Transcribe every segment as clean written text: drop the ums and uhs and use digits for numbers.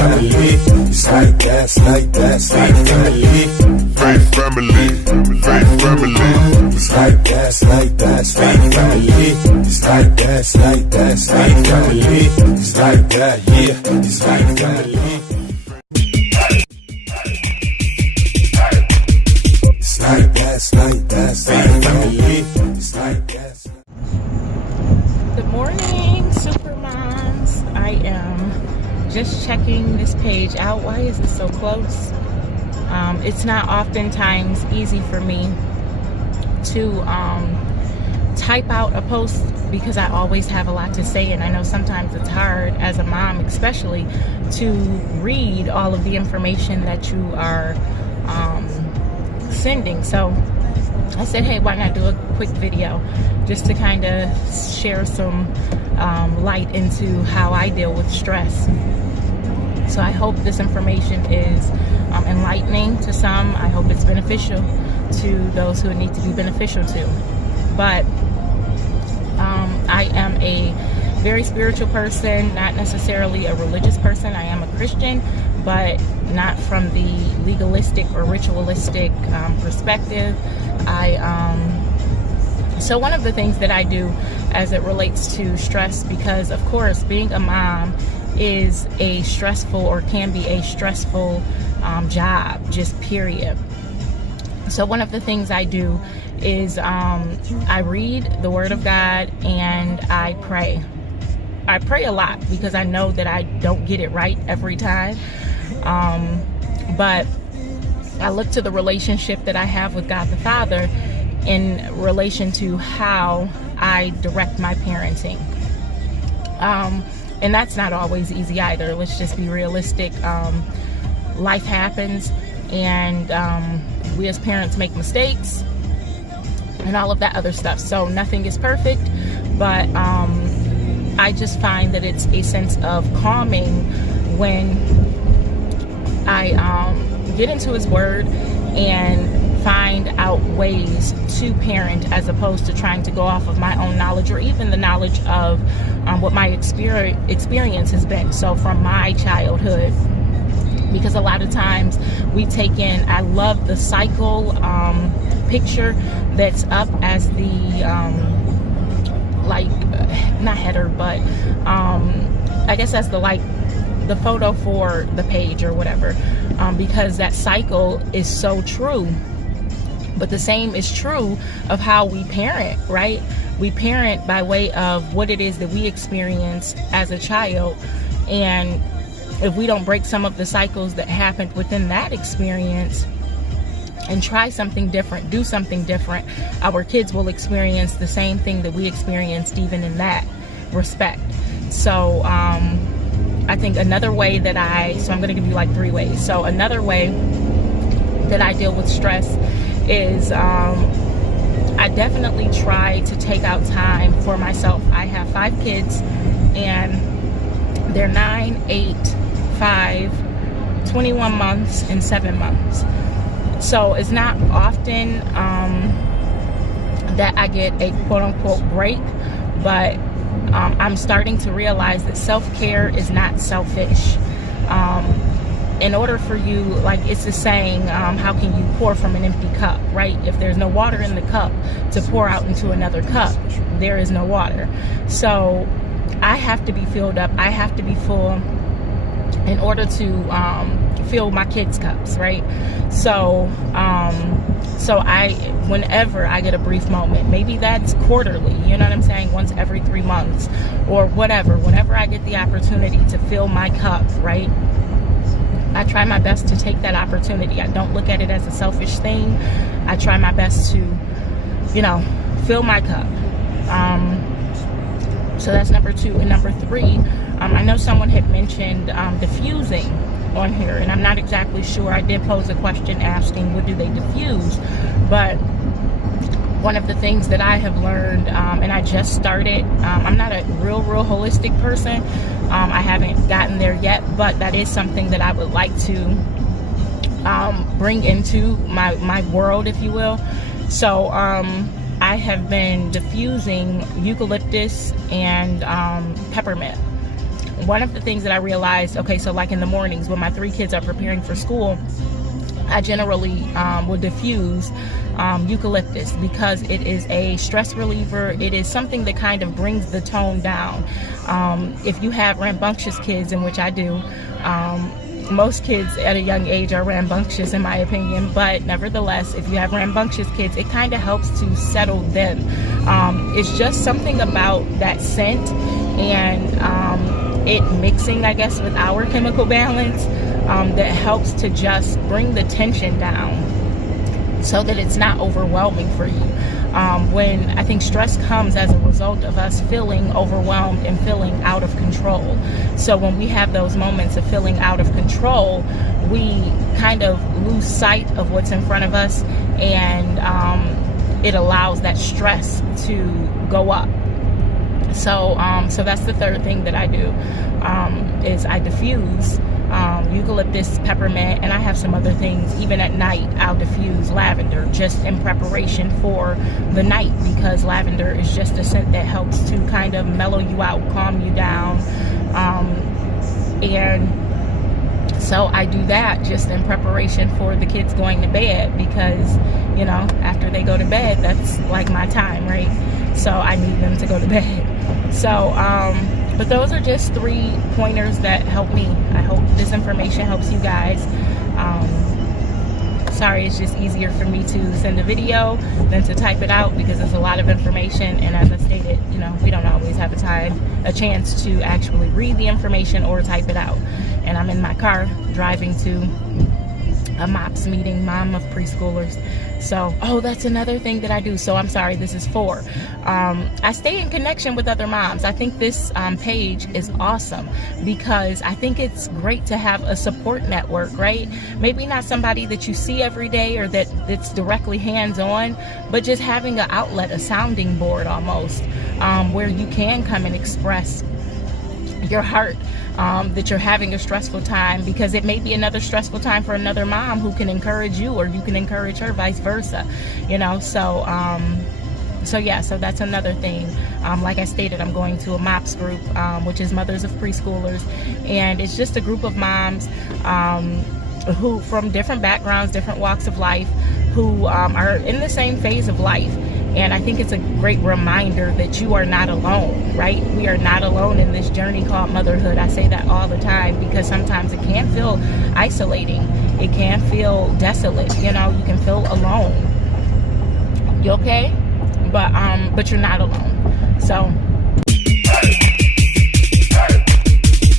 family. It's like that, it's like that, it's like family. Faith family, faith family. It's like that, it's like that, it's like family. It's like that, it's like that, it's like family. It's like that, yeah, it's like family. It's like that, it's like that, it's like family. It's like that. Good morning, Supermoms. I am just checking this page out. Why is it so close? It's not oftentimes easy for me to type out a post because I always have a lot to say, and I know sometimes it's hard as a mom especially to read all of the information that you are sending. So I said, hey, why not do a quick video just to kind of share some light into how I deal with stress. So I hope this information is enlightening to some. I hope it's beneficial to those who need to be beneficial to. But I am a very spiritual person, not necessarily a religious person. I am a Christian, but not from the legalistic or ritualistic perspective. So one of the things that I do as it relates to stress, because of course being a mom is a stressful, or can be a stressful job, just period. So one of the things I do is I read the Word of God and I pray. I pray a lot because I know that I don't get it right every time. But I look to the relationship that I have with God the Father in relation to how I direct my parenting. And that's not always easy either. Let's just be realistic. Life happens, and we as parents make mistakes and all of that other stuff. So nothing is perfect, but I just find that it's a sense of calming when I get into His Word and find out ways to parent, as opposed to trying to go off of my own knowledge or even the knowledge of what my experience has been. So from my childhood, because a lot of times we take in, I love the cycle picture that's up as the like not header, but I guess that's the photo for the page or whatever, because that cycle is so true. But the same is true of how we parent, right? We parent by way of what it is that we experience as a child, and if we don't break some of the cycles that happened within that experience and try something different, do something different, our kids will experience the same thing that we experienced even in that respect. So I think another way that so I'm going to give you like 3 ways. So another way that I deal with stress is I definitely try to take out time for myself. I have 5 kids, and they're 9, 8, 5, 21 months, and 7 months. So it's not often that I get a quote-unquote break, but I'm starting to realize that self-care is not selfish. In order for you, like it's the saying, how can you pour from an empty cup, right? If there's no water in the cup to pour out into another cup, there is no water. So I have to be filled up. I have to be full in order to fill my kids' cups, right? So whenever I get a brief moment, maybe that's quarterly, you know what I'm saying? Once every 3 months or whatever, whenever I get the opportunity to fill my cup, right? I try my best to take that opportunity. I don't look at it as a selfish thing. I try my best to, fill my cup. So that's number 2. And number 3, I know someone had mentioned diffusing on here, and I'm not exactly sure. I did pose a question asking, what do they diffuse? But one of the things that I have learned, and I just started, I'm not a real holistic person. I haven't gotten there yet, but that is something that I would like to bring into my world, if you will. So I have been diffusing eucalyptus and peppermint. one of the things that I realized, okay, so like in the mornings when my 3 kids are preparing for school, I generally will diffuse eucalyptus, because it is a stress reliever. It is something that kind of brings the tone down. If you have rambunctious kids, in which I do, most kids at a young age are rambunctious in my opinion, but nevertheless, if you have rambunctious kids, it kind of helps to settle them. It's just something about that scent and it mixing, I guess, with our chemical balance that helps to just bring the tension down so that it's not overwhelming for you. When I think stress comes as a result of us feeling overwhelmed and feeling out of control. So when we have those moments of feeling out of control, we kind of lose sight of what's in front of us, and it allows that stress to go up. So that's the third thing that I do, is I diffuse eucalyptus, peppermint, and I have some other things. Even at night, I'll diffuse lavender just in preparation for the night, because lavender is just a scent that helps to kind of mellow you out, calm you down. And so I do that just in preparation for the kids going to bed, because, you know, after they go to bed, that's like my time, right? So I need them to go to bed. So, but those are just 3 pointers that help me. I hope this information helps you guys. Sorry, it's just easier for me to send a video than to type it out, because it's a lot of information, and as I stated, you know, we don't always have a chance to actually read the information or type it out. And I'm in my car driving to a MOPS meeting, mom of preschoolers. So, oh, that's another thing that I do. So I'm sorry, this is 4. I stay in connection with other moms. I think this page is awesome, because I think it's great to have a support network, right? Maybe not somebody that you see every day or that's directly hands-on, but just having an outlet, a sounding board almost, where you can come and express your heart, that you're having a stressful time, because it may be another stressful time for another mom who can encourage you, or you can encourage her, vice versa, you know. So yeah, so that's another thing. Like I stated, I'm going to a MOPS group, which is Mothers of Preschoolers, and it's just a group of moms who from different backgrounds, different walks of life, who are in the same phase of life. And I think it's a great reminder that you are not alone, right? We are not alone in this journey called motherhood. I say that all the time, because sometimes it can feel isolating. It can feel desolate. You know, you can feel alone. You okay? But you're not alone. So.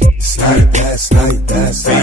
It's like that, it's like that, it's like